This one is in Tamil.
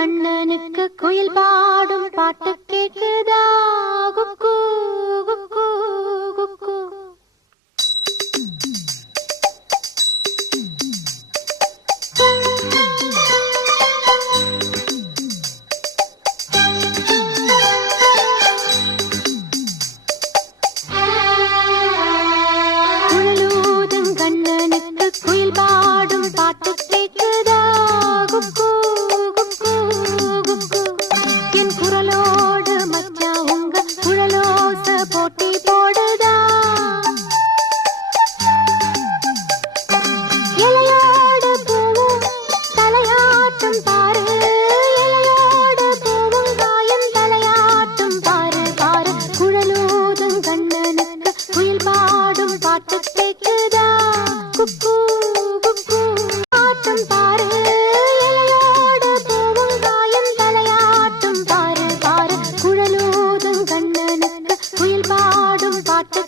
கண்ணனுக்கு குயில் பாடும் பாட்டு கேக்குதா? குக்கு குக்கு குக்கு. குழலூதும் கண்ணனுக்கு குயில் பாடும் பாட்டு கேக்குதா? குக்கு குக்கு குக்கு. என் குரலோடு மச்சா உங்க குழலோச போட்டி போடுதா? இலையோடு பூவும் தலையாட்டும் பாரு, இலையோடு பூவும் காயும் தலையாட்டும் பாரு பாரு. குழலூதும் கண்ணனுக்கு குயில் பாடும் பாட்டு கேக்குதா? குக்கு குக்கு. ஆட்டும் பாரு, இலையோடு பூவும் காயும் தலையாட்டும் பாரு பாரு. குழலூதும் கண்ணனுக்கு குயில் பாடும் பாட்டு